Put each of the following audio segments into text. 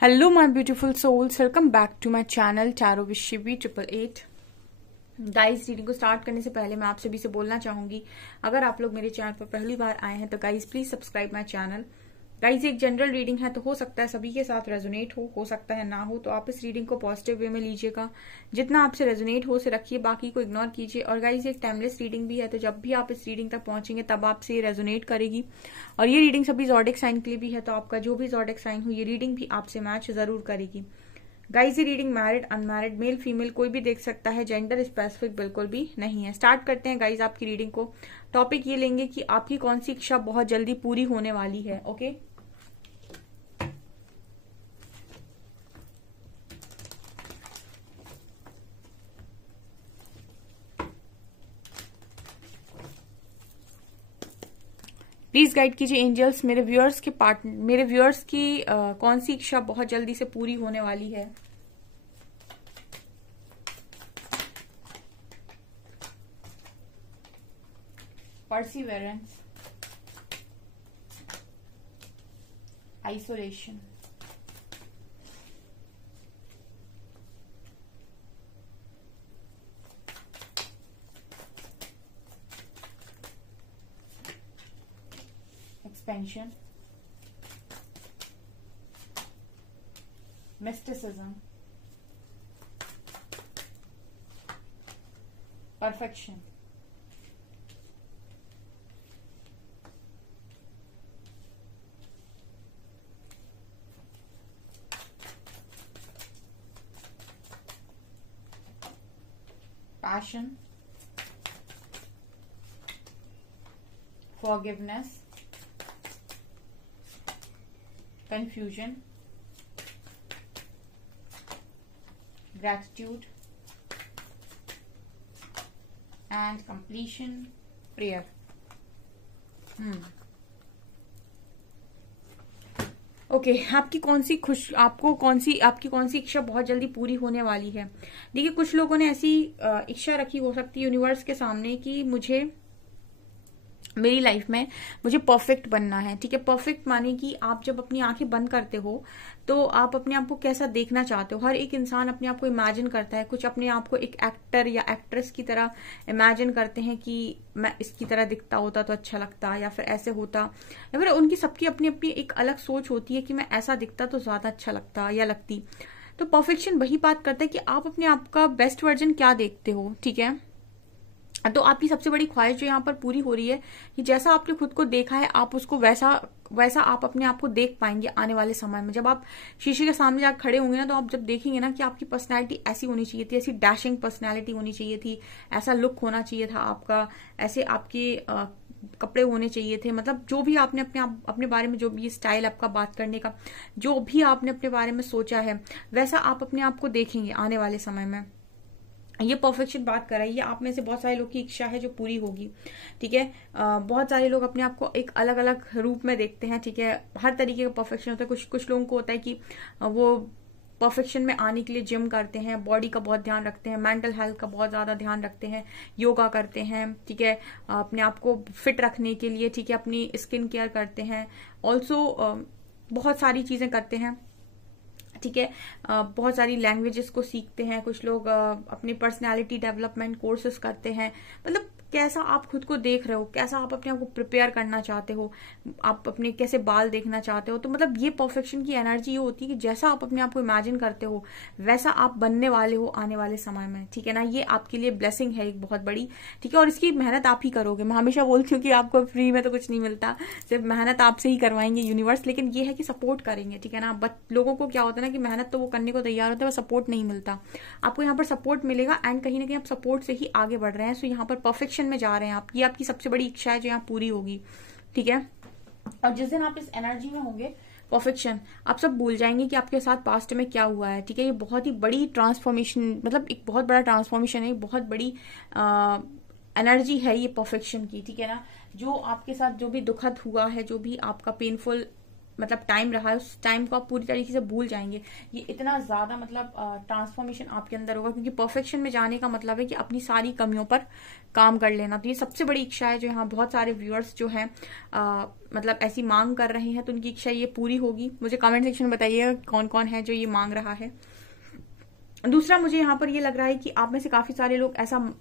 Hello my beautiful souls, welcome back to my channel tarot with Shivi 888। Guys, reading को start करने से पहले मैं आप सभी से बोलना चाहूंगी, अगर आप लोग मेरे चैनल पर पहली बार आए हैं तो guys please subscribe my channel. Guys, एक जनरल रीडिंग है तो हो सकता है सभी के साथ रेजोनेट हो सकता है ना हो, तो आप इस रीडिंग को पॉजिटिव वे में लीजिएगा। जितना आपसे रेजोनेट हो से रखिए, बाकी को इग्नोर कीजिए। और गाइस, एक टाइमलेस रीडिंग भी है, तो जब भी आप इस रीडिंग तक पहुंचेंगे तब आपसे ये रेजोनेट करेगी। और ये रीडिंग सभी ज़ोडिक साइन के लिए भी है, तो आपका जो भी ज़ोडिक साइन हो ये रीडिंग भी आपसे मैच जरूर करेगी। गाइस, ये reading married unmarried male female कोई भी देख सकता है, जेंडर स्पेसिफिक बिल्कुल भी नहीं है। स्टार्ट करते हैं गाइस आपकी रीडिंग को। टॉपिक ये लेंगे कि आपकी कौन सी इच्छा बहुत जल्दी पूरी होने वाली है। ओके, प्लीज गाइड कीजिए एंजल्स, मेरे व्यूअर्स की कौन सी इच्छा बहुत जल्दी से पूरी होने वाली है। Perseverance, isolation, expansion, mysticism, perfection, passion, forgiveness, confusion, gratitude, and completion, prayer. Okay, आपकी कौन सी इच्छा बहुत जल्दी पूरी होने वाली है। देखिए, कुछ लोगों ने ऐसी इच्छा रखी हो सकती है यूनिवर्स के सामने कि मेरी लाइफ में मुझे परफेक्ट बनना है। ठीक है, परफेक्ट माने कि आप जब अपनी आंखें बंद करते हो तो आप अपने आप को कैसा देखना चाहते हो। हर एक इंसान अपने आप को इमेजिन करता है, कुछ अपने आप को एक एक्टर या एक्ट्रेस की तरह इमेजिन करते हैं कि मैं इसकी तरह दिखता होता तो अच्छा लगता, या फिर ऐसे होता, या फिर उनकी सबकी अपनी अपनी एक अलग सोच होती है कि मैं ऐसा दिखता तो ज्यादा अच्छा लगता या लगती। तो परफेक्शन वही बात करता है कि आप अपने आप का बेस्ट वर्जन क्या देखते हो। ठीक है, तो आपकी सबसे बड़ी ख्वाहिश जो यहाँ पर पूरी हो रही है कि जैसा आपने खुद को देखा है आप उसको वैसा आप अपने आप को देख पाएंगे आने वाले समय में। जब आप शीशे के सामने जाकर खड़े होंगे ना, तो आप जब देखेंगे ना कि आपकी पर्सनैलिटी ऐसी होनी चाहिए थी, ऐसी डैशिंग पर्सनैलिटी होनी चाहिए थी, ऐसा लुक होना चाहिए था आपका, ऐसे आपके कपड़े होने चाहिए थे। मतलब जो भी आपने अपने बारे में, जो भी स्टाइल आपका बात करने का, जो भी आपने अपने बारे में सोचा है, वैसा आप अपने आप को देखेंगे आने वाले समय में। ये परफेक्शन बात कर रहा है, ये आप में से बहुत सारे लोग की इच्छा है जो पूरी होगी। ठीक है, बहुत सारे लोग अपने आप को एक अलग अलग रूप में देखते हैं। ठीक है, हर तरीके का परफेक्शन होता है। कुछ लोगों को होता है कि वो परफेक्शन में आने के लिए जिम करते हैं, बॉडी का बहुत ध्यान रखते हैं, मेंटल हेल्थ का बहुत ज्यादा ध्यान रखते हैं, योगा करते हैं। ठीक है, अपने आप को फिट रखने के लिए, ठीक है, अपनी स्किन केयर करते हैं, ऑल्सो बहुत सारी चीजें करते हैं। ठीक है, बहुत सारी लैंग्वेजेस को सीखते हैं। कुछ लोग अपनी पर्सनालिटी डेवलपमेंट कोर्सेज करते हैं। मतलब कैसा आप खुद को देख रहे हो, कैसा आप अपने आप को प्रिपेयर करना चाहते हो, आप अपने कैसे बाल देखना चाहते हो। तो मतलब ये परफेक्शन की एनर्जी ये होती है कि जैसा आप अपने आप को इमेजिन करते हो वैसा आप बनने वाले हो आने वाले समय में। ठीक है ना, ये आपके लिए ब्लेसिंग है एक बहुत बड़ी। ठीक है, और इसकी मेहनत आप ही करोगे। मैं हमेशा बोलती हूँ कि आपको फ्री में तो कुछ नहीं मिलता, सिर्फ मेहनत आपसे ही करवाएंगे यूनिवर्स। लेकिन ये है कि सपोर्ट करेंगे। ठीक है ना, बट लोगों को क्या होता है ना कि मेहनत तो वो करने को तैयार होते हैं, सपोर्ट नहीं मिलता। आपको यहाँ पर सपोर्ट मिलेगा, एंड कहीं ना कहीं आप सपोर्ट से ही आगे बढ़ रहे हैं। सो यहाँ पर परफेक्शन में जा रहे हैं आप। ये आपकी सबसे बड़ी इच्छा है जो यहाँ पूरी होगी। ठीक है, और जिस दिन आप इस एनर्जी में होंगे परफेक्शन, आप सब भूल जाएंगे कि आपके साथ पास्ट में क्या हुआ है। ठीक है, ये बहुत ही बड़ी ट्रांसफॉर्मेशन, मतलब एक बहुत बड़ा ट्रांसफॉर्मेशन है, बहुत बड़ी एनर्जी है ये परफेक्शन की। ठीक है ना, जो आपके साथ जो भी दुखद हुआ है, जो भी आपका पेनफुल मतलब टाइम रहा है, उस टाइम को आप पूरी तरीके से भूल जाएंगे। ये इतना ज्यादा मतलब ट्रांसफॉर्मेशन आपके अंदर होगा, क्योंकि परफेक्शन में जाने का मतलब है कि अपनी सारी कमियों पर काम कर लेना। तो ये सबसे बड़ी इच्छा है जो यहाँ बहुत सारे व्यूअर्स जो हैं मतलब ऐसी मांग कर रहे हैं, तो उनकी इच्छा ये पूरी होगी। मुझे कमेंट सेक्शन में बताइएगा कौन कौन है जो ये मांग रहा है। दूसरा, मुझे यहाँ पर ये लग रहा है कि आप में से काफी सारे लोग ऐसा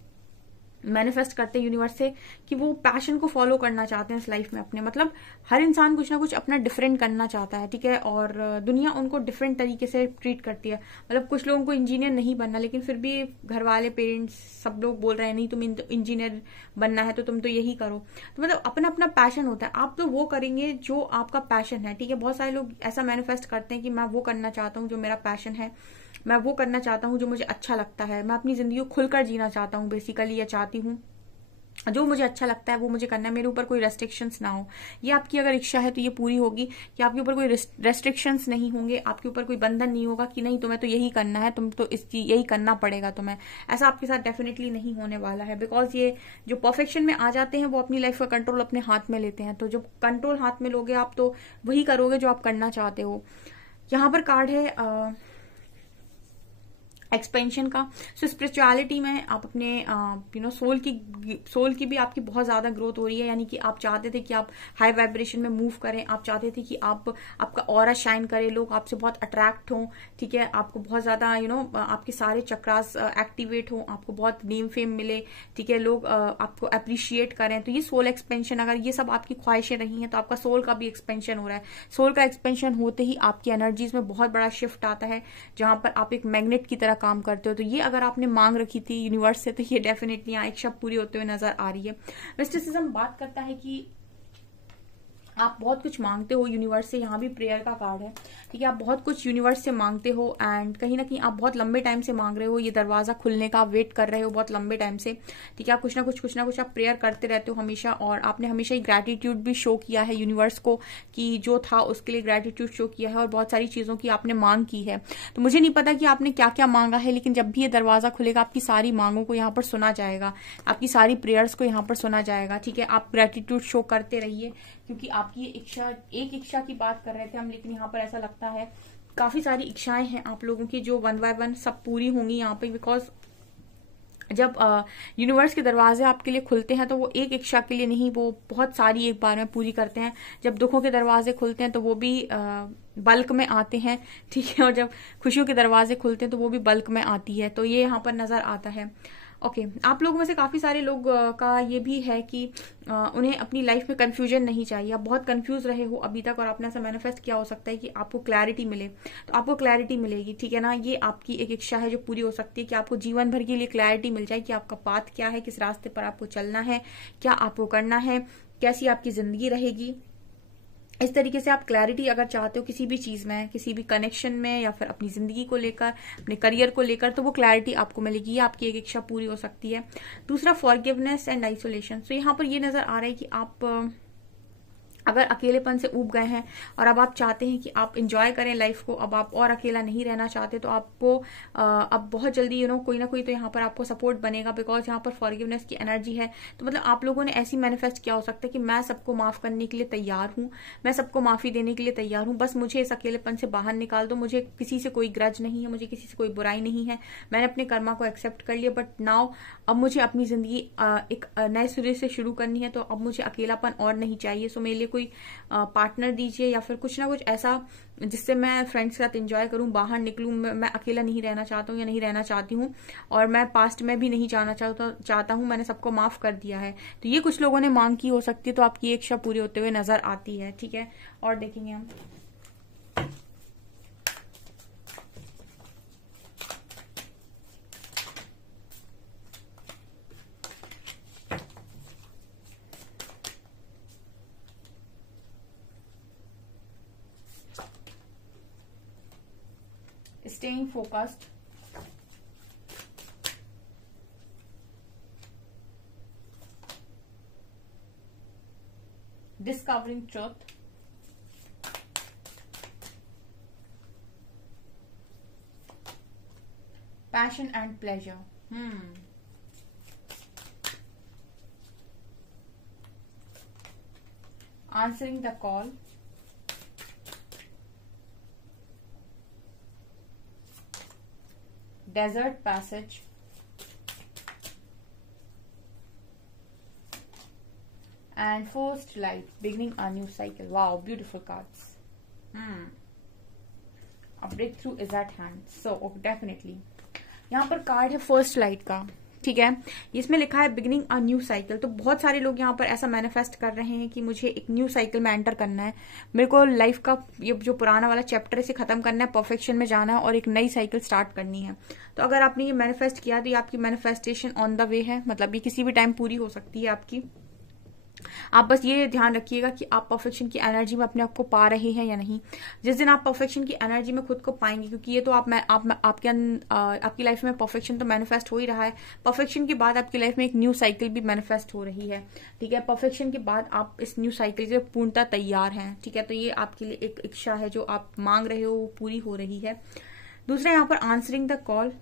मैनिफेस्ट करते हैं यूनिवर्स से कि वो पैशन को फॉलो करना चाहते हैं इस लाइफ में अपने। मतलब हर इंसान कुछ ना कुछ अपना डिफरेंट करना चाहता है, ठीक है, और दुनिया उनको डिफरेंट तरीके से ट्रीट करती है। मतलब कुछ लोगों को इंजीनियर नहीं बनना, लेकिन फिर भी घर वाले, पेरेंट्स, सब लोग बोल रहे हैं नहीं तुम इंजीनियर बनना है तो तुम तो यही करो। तो मतलब अपना अपना पैशन होता है, आप तो वो करेंगे जो आपका पैशन है, ठीक है। बहुत सारे लोग ऐसा मैनिफेस्ट करते हैं कि मैं वो करना चाहता हूँ जो मेरा पैशन है, मैं वो करना चाहता हूँ जो मुझे अच्छा लगता है, मैं अपनी जिंदगी को खुलकर जीना चाहता हूँ बेसिकली, या चाहती हूँ। जो मुझे अच्छा लगता है वो मुझे करना है, मेरे ऊपर कोई रेस्ट्रिक्शंस ना हो। ये आपकी अगर इच्छा है तो ये पूरी होगी कि आपके ऊपर कोई रेस्ट्रिक्शंस नहीं होंगे, आपके ऊपर कोई बंधन नहीं होगा कि नहीं तुम्हें तो यही करना है, तुम तो यही करना पड़ेगा तुम्हें। ऐसा आपके साथ डेफिनेटली नहीं होने वाला है, बिकॉज ये जो परफेक्शन में आ जाते हैं वो अपनी लाइफ का कंट्रोल अपने हाथ में लेते हैं। तो जब कंट्रोल हाथ में लोगे आप तो वही करोगे जो आप करना चाहते हो। यहाँ पर कार्ड है एक्सपेंशन का। सो स्पिरिचुअलिटी में आप अपने सोल की भी आपकी बहुत ज्यादा ग्रोथ हो रही है। यानी कि आप चाहते थे कि आप हाई वाइब्रेशन में मूव करें, आप चाहते थे कि आपका ऑरा शाइन करे, लोग आपसे बहुत अट्रैक्ट हों, ठीक है, आपको बहुत ज्यादा आपके सारे चक्रास एक्टिवेट हों, आपको बहुत नेम फेम मिले, ठीक है, लोग आपको अप्रिशिएट करें। तो ये सोल एक्सपेंशन, अगर ये सब आपकी ख्वाहिशें रही हैं तो आपका सोल का भी एक्सपेंशन हो रहा है। सोल का एक्सपेंशन होते ही आपकी एनर्जीज में बहुत बड़ा शिफ्ट आता है, जहां पर आप एक मैग्नेट की तरह काम करते हो। तो ये अगर आपने मांग रखी थी यूनिवर्स से तो ये डेफिनेटली यहाँ इच्छा पूरी होते हुए नजर आ रही है। मिस्टिसिज्म बात करता है कि आप बहुत कुछ मांगते हो यूनिवर्स से। यहाँ भी प्रेयर का कार्ड है, ठीक है, आप बहुत कुछ यूनिवर्स से मांगते हो एंड कहीं ना कहीं आप बहुत लंबे टाइम से मांग रहे हो। ये दरवाजा खुलने का वेट कर रहे हो बहुत लंबे टाइम से, ठीक है। आप कुछ ना कुछ आप प्रेयर करते रहते हो हमेशा, और आपने हमेशा ही ग्रेटिट्यूड भी शो किया है यूनिवर्स को कि जो था उसके लिए ग्रेटिट्यूड शो किया है, और बहुत सारी चीजों की आपने मांग की है। तो मुझे नहीं पता कि आपने क्या क्या मांगा है, लेकिन जब भी ये दरवाजा खुलेगा आपकी सारी मांगों को यहाँ पर सुना जाएगा, आपकी सारी प्रेयर्स को यहाँ पर सुना जाएगा, ठीक है। आप ग्रेटिट्यूड शो करते रहिए, क्योंकि आपकी एक इच्छा की बात कर रहे थे हम, लेकिन यहाँ पर ऐसा लगता है काफी सारी इच्छाएं हैं आप लोगों की जो 1 बाय 1 सब पूरी होंगी यहाँ पे। बिकॉज जब यूनिवर्स के दरवाजे आपके लिए खुलते हैं तो वो एक इच्छा के लिए नहीं, वो बहुत सारी एक बार में पूरी करते हैं। जब दुखों के दरवाजे खुलते हैं तो वो भी बल्क में आते हैं, ठीक है, और जब खुशियों के दरवाजे खुलते हैं तो वो भी बल्क में आती है। तो ये यहाँ पर नजर आता है। ओके, आप लोगों में से काफी सारे लोग का ये भी है कि उन्हें अपनी लाइफ में कंफ्यूजन नहीं चाहिए। आप बहुत कंफ्यूज रहे हो अभी तक और आपने ऐसा मैनिफेस्ट किया हो सकता है कि आपको क्लैरिटी मिले, तो आपको क्लैरिटी मिलेगी, ठीक है ना। ये आपकी एक इच्छा है जो पूरी हो सकती है कि आपको जीवन भर के लिए क्लैरिटी मिल जाए कि आपका पाथ क्या है, किस रास्ते पर आपको चलना है, क्या आपको करना है, कैसी आपकी जिंदगी रहेगी। इस तरीके से आप क्लैरिटी अगर चाहते हो किसी भी चीज में, किसी भी कनेक्शन में, या फिर अपनी जिंदगी को लेकर, अपने करियर को लेकर, तो वो क्लैरिटी आपको मिलेगी। ये आपकी एक इच्छा पूरी हो सकती है। दूसरा, फॉरगिवनेस एंड आइसोलेशन। तो यहाँ पर ये नजर आ रहा है कि आप अगर अकेलेपन से ऊब गए हैं और अब आप चाहते हैं कि आप इंजॉय करें लाइफ को, अब आप और अकेला नहीं रहना चाहते, तो आपको अब बहुत जल्दी कोई ना कोई तो यहाँ पर आपको सपोर्ट बनेगा। बिकॉज यहाँ पर फॉरगिवनेस की एनर्जी है। तो मतलब आप लोगों ने ऐसी मैनिफेस्ट किया हो सकता है कि मैं सबको माफ करने के लिए तैयार हूँ, मैं सबको माफी देने के लिए तैयार हूँ, बस मुझे इस अकेलेपन से बाहर निकाल दो। मुझे किसी से कोई ग्रज नहीं है, मुझे किसी से कोई बुराई नहीं है, मैंने अपने कर्मा को एक्सेप्ट कर लिया। बट नाउ अब मुझे अपनी जिंदगी एक नए सिरे से शुरू करनी है, तो अब मुझे अकेलापन और नहीं चाहिए। सो मेरे लिए कोई पार्टनर दीजिए, या फिर कुछ ना कुछ ऐसा जिससे मैं फ्रेंड्स के साथ एंजॉय करूं, बाहर निकलूं। मैं अकेला नहीं रहना चाहता हूं या नहीं रहना चाहती हूं, और मैं पास्ट में भी नहीं जाना चाहता हूं, मैंने सबको माफ कर दिया है। तो ये कुछ लोगों ने मांग की हो सकती है, तो आपकी एक इच्छा पूरी होते हुए नजर आती है, ठीक है। और देखेंगे हम staying focused, discovering truth, passion and pleasure. Answering the call, desert passage, and first light, beginning a new cycle. Wow, beautiful cards. A breakthrough is at hand. So definitely यहाँ पर कार्ड है फर्स्ट लाइट का, ठीक है। इसमें लिखा है beginning a new cycle. तो बहुत सारे लोग यहाँ पर ऐसा मैनिफेस्ट कर रहे हैं कि मुझे एक न्यू साइकिल में एंटर करना है, मेरे को लाइफ का ये जो पुराना वाला चैप्टर है इसे खत्म करना है, परफेक्शन में जाना है और एक नई साइकिल स्टार्ट करनी है। तो अगर आपने ये मैनिफेस्ट किया तो ये आपकी मैनिफेस्टेशन ऑन द वे है, मतलब ये किसी भी टाइम पूरी हो सकती है आपकी। आप बस ये ध्यान रखिएगा कि आप परफेक्शन की एनर्जी में अपने आप को पा रहे हैं या नहीं। जिस दिन आप परफेक्शन की एनर्जी में खुद को पाएंगे, क्योंकि ये तो आपकी लाइफ में परफेक्शन तो मैनिफेस्ट हो ही रहा है, परफेक्शन के बाद आपकी लाइफ में एक न्यू साइकिल भी मैनिफेस्ट हो रही है, ठीक है। परफेक्शन के बाद आप इस न्यू साइकिल के लिए पूर्णतः तैयार हैं, ठीक है। तो ये आपके लिए एक इच्छा है जो आप मांग रहे हो, वो पूरी हो रही है। दूसरा यहाँ पर आंसरिंग द कॉल।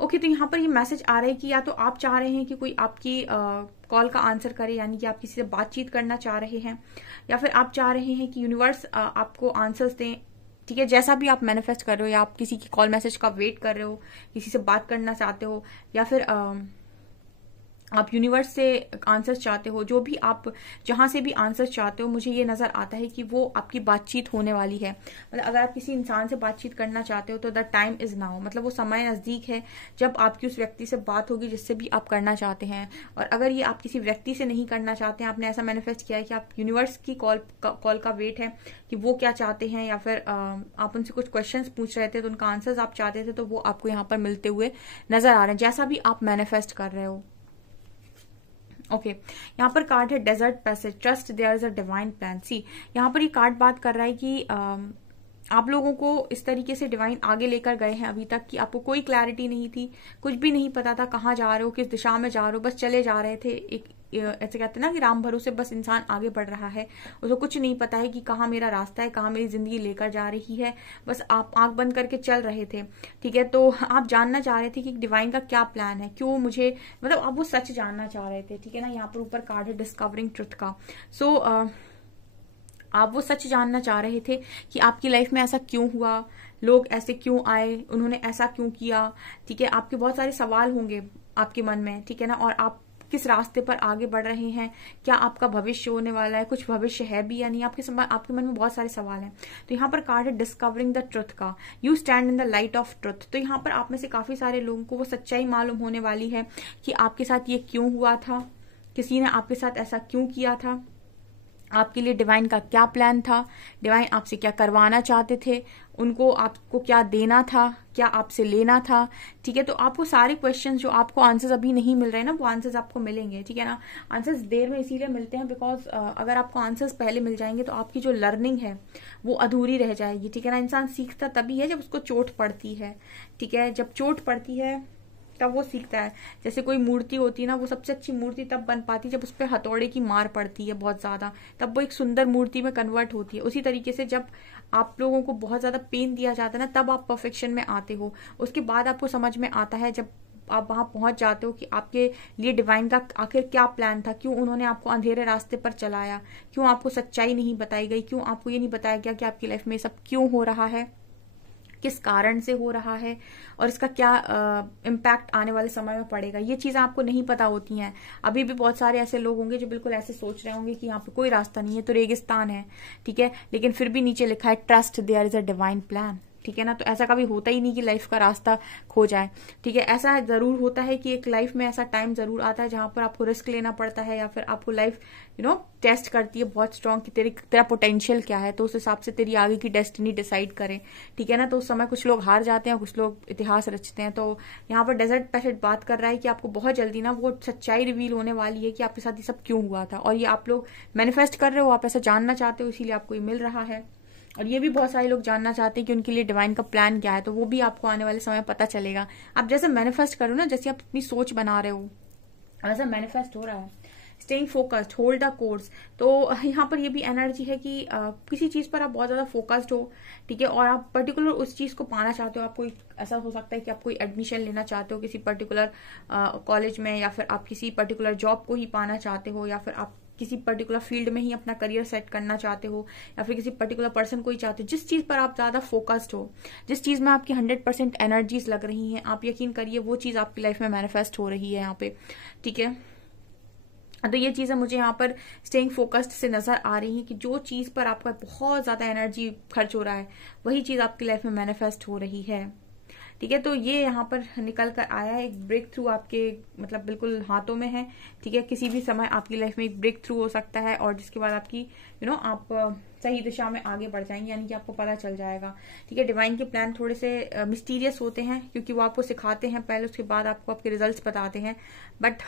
ओके, तो यहाँ पर ये मैसेज आ रहा है कि या तो आप चाह रहे हैं कि कोई आपकी कॉल का आंसर करे, यानी कि आप किसी से बातचीत करना चाह रहे हैं, या फिर आप चाह रहे हैं कि यूनिवर्स आपको आंसर्स दें, ठीक है। जैसा भी आप मैनिफेस्ट कर रहे हो, या आप किसी की कॉल मैसेज का वेट कर रहे हो, किसी से बात करना चाहते हो, या फिर आप यूनिवर्स से आंसर्स चाहते हो, जो भी आप जहां से भी आंसर्स चाहते हो, मुझे ये नजर आता है कि वो आपकी बातचीत होने वाली है। मतलब अगर आप किसी इंसान से बातचीत करना चाहते हो तो द टाइम इज नाउ, मतलब वो समय नजदीक है जब आपकी उस व्यक्ति से बात होगी जिससे भी आप करना चाहते हैं। और अगर ये आप किसी व्यक्ति से नहीं करना चाहते हैं, आपने ऐसा मैनिफेस्ट किया है कि आप यूनिवर्स की कॉल का वेट है कि वो क्या चाहते हैं, या फिर आप उनसे कुछ क्वेश्चंस पूछ रहे थे तो उनका आंसर्स आप चाहते थे, तो वो आपको यहाँ पर मिलते हुए नजर आ रहे हैं, जैसा भी आप मैनिफेस्ट कर रहे हो। ओके, यहाँ पर कार्ड है desert passage, trust there is a divine plan. See, यहाँ पर ये कार्ड बात कर रहा है कि आप लोगों को इस तरीके से डिवाइन आगे लेकर गए हैं अभी तक कि आपको कोई क्लैरिटी नहीं थी, कुछ भी नहीं पता था कहाँ जा रहे हो, किस दिशा में जा रहे हो, बस चले जा रहे थे। एक ऐसे कहते हैं ना कि राम भरोसे बस इंसान आगे बढ़ रहा है, उसको कुछ नहीं पता है कि कहाँ मेरा रास्ता है, कहाँ मेरी जिंदगी लेकर जा रही है, बस आप आंख बंद करके चल रहे थे, ठीक है। तो आप जानना चाह रहे थे कि डिवाइन का क्या प्लान है, क्यों मुझे, मतलब आप वो सच जानना चाह रहे थे, ठीक है ना। यहाँ पर ऊपर कार्ड है डिस्कवरिंग ट्रुथ का। सो आप वो सच जानना चाह रहे थे कि आपकी लाइफ में ऐसा क्यों हुआ, लोग ऐसे क्यों आए, उन्होंने ऐसा क्यों किया, ठीक है। आपके बहुत सारे सवाल होंगे आपके मन में, ठीक है ना। और आप किस रास्ते पर आगे बढ़ रहे हैं, क्या आपका भविष्य होने वाला है, कुछ भविष्य है भी या नहीं, आपके मन में बहुत सारे सवाल हैं। तो यहाँ पर कार्ड है डिस्कवरिंग द ट्रुथ का। You stand in the light of truth. तो यहाँ पर आप में से काफी सारे लोगों को वो सच्चाई मालूम होने वाली है कि आपके साथ ये क्यों हुआ था, किसी ने आपके साथ ऐसा क्यों किया था, आपके लिए डिवाइन का क्या प्लान था, डिवाइन आपसे क्या करवाना चाहते थे, उनको आपको क्या देना था, क्या आपसे लेना था, ठीक है। तो आपको सारे क्वेश्चंस जो आपको आंसर्स अभी नहीं मिल रहे हैं ना, वो आंसर्स आपको मिलेंगे, ठीक है ना। आंसर्स देर में इसीलिए मिलते हैं बिकॉज अगर आपको आंसर्स पहले मिल जाएंगे तो आपकी जो लर्निंग है वो अधूरी रह जाएगी, ठीक है ना। इंसान सीखता तभी है जब उसको चोट पड़ती है, ठीक है। जब चोट पड़ती है तब वो सीखता है। जैसे कोई मूर्ति होती है ना, वो सबसे अच्छी मूर्ति तब बन पाती है जब उस पर हथौड़े की मार पड़ती है बहुत ज्यादा, तब वो एक सुंदर मूर्ति में कन्वर्ट होती है। उसी तरीके से जब आप लोगों को बहुत ज्यादा पेन दिया जाता है ना, तब आप परफेक्शन में आते हो। उसके बाद आपको समझ में आता है जब आप वहां पहुंच जाते हो कि आपके लिए डिवाइन का आखिर क्या प्लान था, क्यों उन्होंने आपको अंधेरे रास्ते पर चलाया, क्यों आपको सच्चाई नहीं बताई गई, क्यों आपको ये नहीं बताया गया कि आपकी लाइफ में सब क्यों हो रहा है, किस कारण से हो रहा है, और इसका क्या इम्पैक्ट आने वाले समय में पड़ेगा। ये चीजें आपको नहीं पता होती हैं। अभी भी बहुत सारे ऐसे लोग होंगे जो बिल्कुल ऐसे सोच रहे होंगे कि यहाँ पे कोई रास्ता नहीं है, तो रेगिस्तान है, ठीक है। लेकिन फिर भी नीचे लिखा है trust there is a divine plan, ठीक है ना। तो ऐसा कभी होता ही नहीं कि लाइफ का रास्ता खो जाए, ठीक है। ऐसा जरूर होता है कि एक लाइफ में ऐसा टाइम जरूर आता है जहां पर आपको रिस्क लेना पड़ता है, या फिर आपको लाइफ टेस्ट करती है बहुत स्ट्रांग कि तेरा पोटेंशियल क्या है, तो उस हिसाब से तेरी आगे की डेस्टिनी डिसाइड करें, ठीक है ना। तो उस समय कुछ लोग हार जाते हैं, कुछ लोग इतिहास रचते हैं। तो यहाँ पर डेजर्ट पैसेज बात कर रहा है कि आपको बहुत जल्दी ना वो सच्चाई रिवील होने वाली है कि आपके साथ ये सब क्यों हुआ था, और ये आप लोग मैनिफेस्ट कर रहे हो, आप ऐसा जानना चाहते हो, इसीलिए आपको ये मिल रहा है। और ये भी बहुत सारे लोग जानना चाहते हैं कि उनके लिए डिवाइन का प्लान क्या है, तो वो भी आपको आने वाले समय पता चलेगा। आप जैसे मैनिफेस्ट करो ना, जैसे आप अपनी सोच बना रहे हो, ऐसा मैनिफेस्ट हो रहा है। Staying focused, hold the course. तो यहाँ पर ये भी एनर्जी है कि किसी चीज पर आप बहुत ज्यादा फोकस्ड हो, ठीक है, और आप पर्टिकुलर उस चीज को पाना चाहते हो। आपको ऐसा हो सकता है कि आप कोई एडमिशन लेना चाहते हो किसी पर्टिकुलर कॉलेज में, या फिर आप किसी पर्टिकुलर जॉब को ही पाना चाहते हो, या फिर आप किसी पर्टिकुलर फील्ड में ही अपना करियर सेट करना चाहते हो, या फिर किसी पर्टिकुलर पर्सन को ही चाहते हो, जिस चीज पर आप ज्यादा फोकस्ड हो, जिस चीज में आपकी 100% एनर्जीज लग रही हैं, आप यकीन करिए वो चीज आपकी लाइफ में मैनिफेस्ट हो रही है यहाँ पे, ठीक है। तो ये चीजें मुझे यहाँ पर स्टेइंग फोकस्ड से नजर आ रही है कि जो चीज पर आपका बहुत ज्यादा एनर्जी खर्च हो रहा है वही चीज आपकी लाइफ में मैनिफेस्ट हो रही है, ठीक है। तो ये यहाँ पर निकल कर आया है, एक ब्रेक थ्रू आपके मतलब बिल्कुल हाथों में है, ठीक है। किसी भी समय आपकी लाइफ में एक ब्रेक थ्रू हो सकता है और जिसके बाद आपकी आप सही दिशा में आगे बढ़ जाएंगे, यानी कि आपको पता चल जाएगा, ठीक है। डिवाइन के प्लान थोड़े से मिस्टीरियस होते हैं क्योंकि वो आपको सिखाते हैं पहले, उसके बाद आपको आपके रिजल्ट्स बताते हैं, बट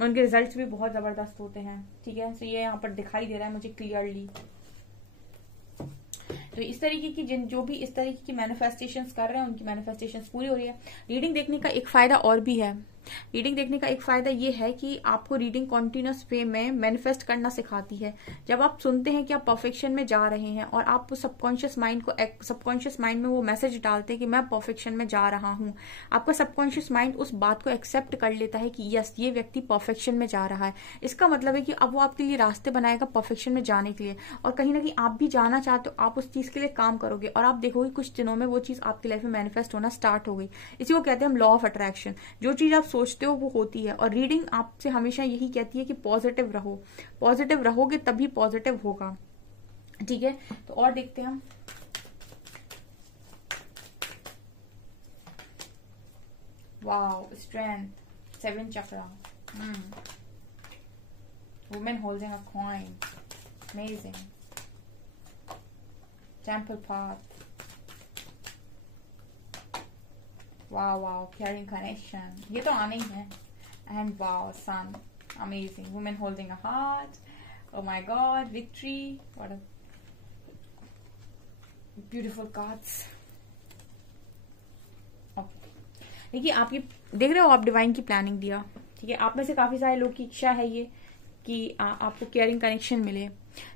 उनके रिजल्ट्स भी बहुत जबरदस्त होते हैं, ठीक है। तो ये यहाँ पर दिखाई दे रहा है मुझे क्लियरली। तो इस तरीके की जो भी इस तरीके की मैनिफेस्टेशंस कर रहे हैं उनकी मैनिफेस्टेशंस पूरी हो रही है। रीडिंग देखने का एक फायदा और भी है, रीडिंग देखने का एक फायदा ये है कि आपको रीडिंग कॉन्टिन्यूस वे में मैनिफेस्ट करना सिखाती है। जब आप सुनते हैं कि आप परफेक्शन में जा रहे हैं और आप सबकॉन्शियस माइंड में वो मैसेज डालते हैं कि मैं परफेक्शन में जा रहा हूं, आपका सबकॉन्शियस माइंड उस बात को एक्सेप्ट कर लेता है कि यस ये व्यक्ति परफेक्शन में जा रहा है। इसका मतलब है कि अब वो आपके लिए रास्ते बनाएगा परफेक्शन में जाने के लिए, और कहीं ना कहीं आप भी जाना चाहते हो, आप उस चीज के लिए काम करोगे और आप देखोगे कुछ दिनों में वो चीज आपकी लाइफ में मैनिफेस्ट होना स्टार्ट हो गई। इसी को कहते हैं हम लॉ ऑफ अट्रैक्शन। जो चीज आप सोचते हो वो होती है, और रीडिंग आपसे हमेशा यही कहती है कि पॉजिटिव रहो, पॉजिटिव रहोगे तभी पॉजिटिव होगा, ठीक है। तो और देखते हैं हम, wow strength, 7 chakra, women holding a coin, amazing, temple path, wow wow, carrying connection, ये तो आने ही है, and wow sun, amazing, women holding a heart, oh my god, victory, what a beautiful cards. देखिए आप ये देख रहे हो, आप डिवाइन की प्लानिंग दिया, ठीक है। आप में से काफी सारे लोग की इच्छा है ये कि आपको केयरिंग कनेक्शन मिले,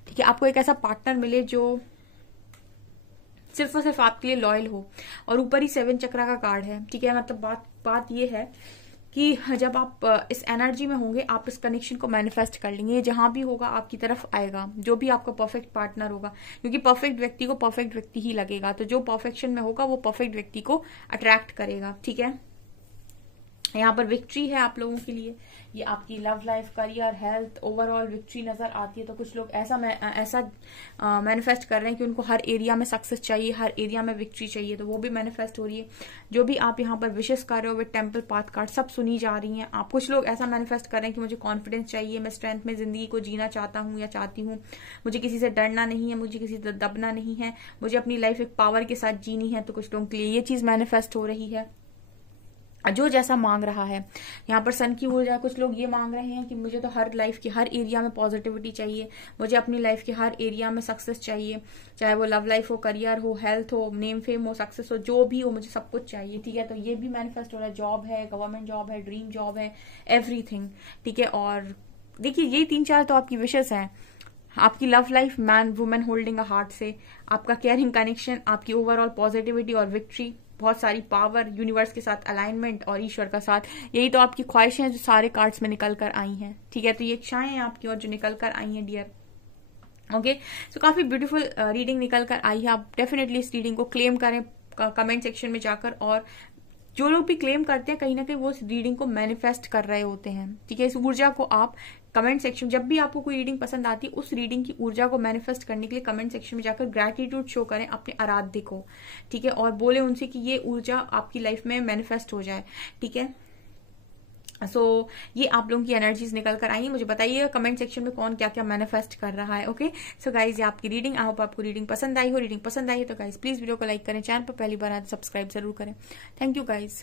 ठीक है। आपको एक ऐसा पार्टनर मिले जो सिर्फ और सिर्फ आपके लिए लॉयल हो, और ऊपर ही 7 चक्रा का कार्ड है, ठीक है। मतलब बात ये है कि जब आप इस एनर्जी में होंगे आप इस कनेक्शन को मैनिफेस्ट कर लेंगे, जहां भी होगा आपकी तरफ आएगा, जो भी आपका परफेक्ट पार्टनर होगा, क्योंकि परफेक्ट व्यक्ति को परफेक्ट व्यक्ति ही लगेगा, तो जो परफेक्शन में होगा वो परफेक्ट व्यक्ति को अट्रैक्ट करेगा, ठीक है। यहाँ पर विक्ट्री है आप लोगों के लिए, ये आपकी love life, career, health, overall victory नजर आती है। तो कुछ लोग ऐसा मैनिफेस्ट कर रहे हैं कि उनको हर एरिया में सक्सेस चाहिए, हर एरिया में विक्ट्री चाहिए, तो वो भी मैनिफेस्ट हो रही है। जो भी आप यहाँ पर विशेष कर रहे हो विद टेम्पल पाथ कार्ड सब सुनी जा रही हैं। आप कुछ लोग ऐसा मैनिफेस्ट कर रहे हैं कि मुझे कॉन्फिडेंस चाहिए, मैं स्ट्रेंथ में जिंदगी को जीना चाहता हूँ या चाहती हूँ, मुझे किसी से डरना नहीं है, मुझे किसी से दबना नहीं है, मुझे अपनी लाइफ एक पावर के साथ जीनी है। तो कुछ लोगों के लिए ये चीज मैनिफेस्ट हो रही है, जो जैसा मांग रहा है। यहाँ पर सन की ऊर्जा, कुछ लोग ये मांग रहे हैं कि मुझे तो हर लाइफ की हर एरिया में पॉजिटिविटी चाहिए, मुझे अपनी लाइफ के हर एरिया में सक्सेस चाहिए, चाहे वो लव लाइफ हो, करियर हो, हेल्थ हो, नेम फेम हो, सक्सेस हो, जो भी हो मुझे सब कुछ चाहिए, ठीक है। तो ये भी मैनिफेस्ट हो रहा है, जॉब है, गवर्नमेंट जॉब है, ड्रीम जॉब है, एवरीथिंग, ठीक है। और देखिए ये 3-4 तो आपकी विशेष हैं। आपकी love life, man women holding a heart से, आपका केयरिंग कनेक्शन, आपकी ओवरऑल पॉजिटिविटी और विक्ट्री, बहुत सारी पावर, यूनिवर्स के साथ अलाइनमेंट और ईश्वर का साथ, यही तो आपकी ख्वाहिशें हैं जो सारे कार्ड्स में निकल कर आई हैं, ठीक है। तो ये इच्छाएं हैं आपकी और जो निकल कर आई हैं डियर, ओके। सो काफी ब्यूटीफुल रीडिंग निकल कर आई है। आप डेफिनेटली इस रीडिंग को क्लेम करें कमेंट सेक्शन में जाकर, और जो लोग भी क्लेम करते हैं कहीं ना कहीं वो इस रीडिंग को मैनिफेस्ट कर रहे होते हैं, ठीक है। इस ऊर्जा को आप कमेंट सेक्शन, जब भी आपको कोई रीडिंग पसंद आती है उस रीडिंग की ऊर्जा को मैनिफेस्ट करने के लिए कमेंट सेक्शन में जाकर ग्रैटिट्यूड शो करें अपने आराध्य को, ठीक है, और बोले उनसे कि ये ऊर्जा आपकी लाइफ में मैनिफेस्ट हो जाए, ठीक है। सो ये आप लोगों की एनर्जीज निकल कर आई है। मुझे बताइए कमेंट सेक्शन में कौन क्या क्या मैनिफेस्ट कर रहा है, ओके। सो गाइज ये आपकी रीडिंग, आई होप आपको रीडिंग पसंद आई हो। रीडिंग पसंद आई है तो गाइज प्लीज वीडियो को लाइक करें, चैनल पर पहली बार आए तो सब्सक्राइब जरूर करें। Thank you guys.